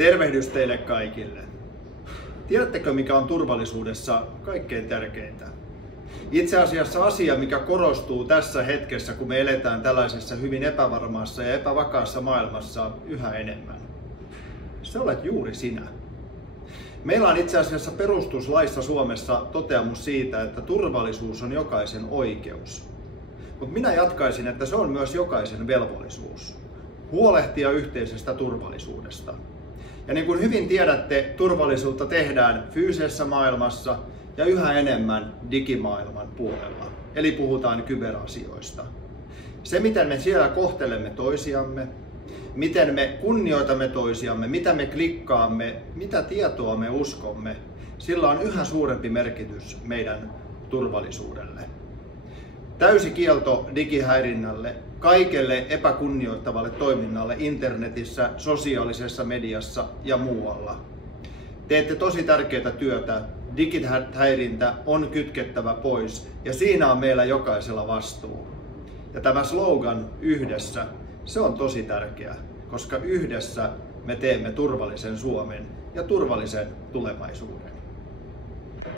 Tervehdys teille kaikille. Tiedättekö, mikä on turvallisuudessa kaikkein tärkeintä? Itse asiassa asia, mikä korostuu tässä hetkessä, kun me eletään tällaisessa hyvin epävarmassa ja epävakaassa maailmassa yhä enemmän. Se olet juuri sinä. Meillä on itse asiassa perustuslaissa Suomessa toteamus siitä, että turvallisuus on jokaisen oikeus. Mutta minä jatkaisin, että se on myös jokaisen velvollisuus. Huolehtia yhteisestä turvallisuudesta. Ja niin kuin hyvin tiedätte, turvallisuutta tehdään fyysisessä maailmassa ja yhä enemmän digimaailman puolella. Eli puhutaan kyberasioista. Se, miten me siellä kohtelemme toisiamme, miten me kunnioitamme toisiamme, mitä me klikkaamme, mitä tietoa me uskomme, sillä on yhä suurempi merkitys meidän turvallisuudelle. Täysi kielto digihäirinnälle, kaikelle epäkunnioittavalle toiminnalle internetissä, sosiaalisessa mediassa ja muualla. Teette tosi tärkeää työtä. Digihäirintä on kytkettävä pois ja siinä on meillä jokaisella vastuu. Ja tämä slogan yhdessä, se on tosi tärkeä, koska yhdessä me teemme turvallisen Suomen ja turvallisen tulevaisuuden.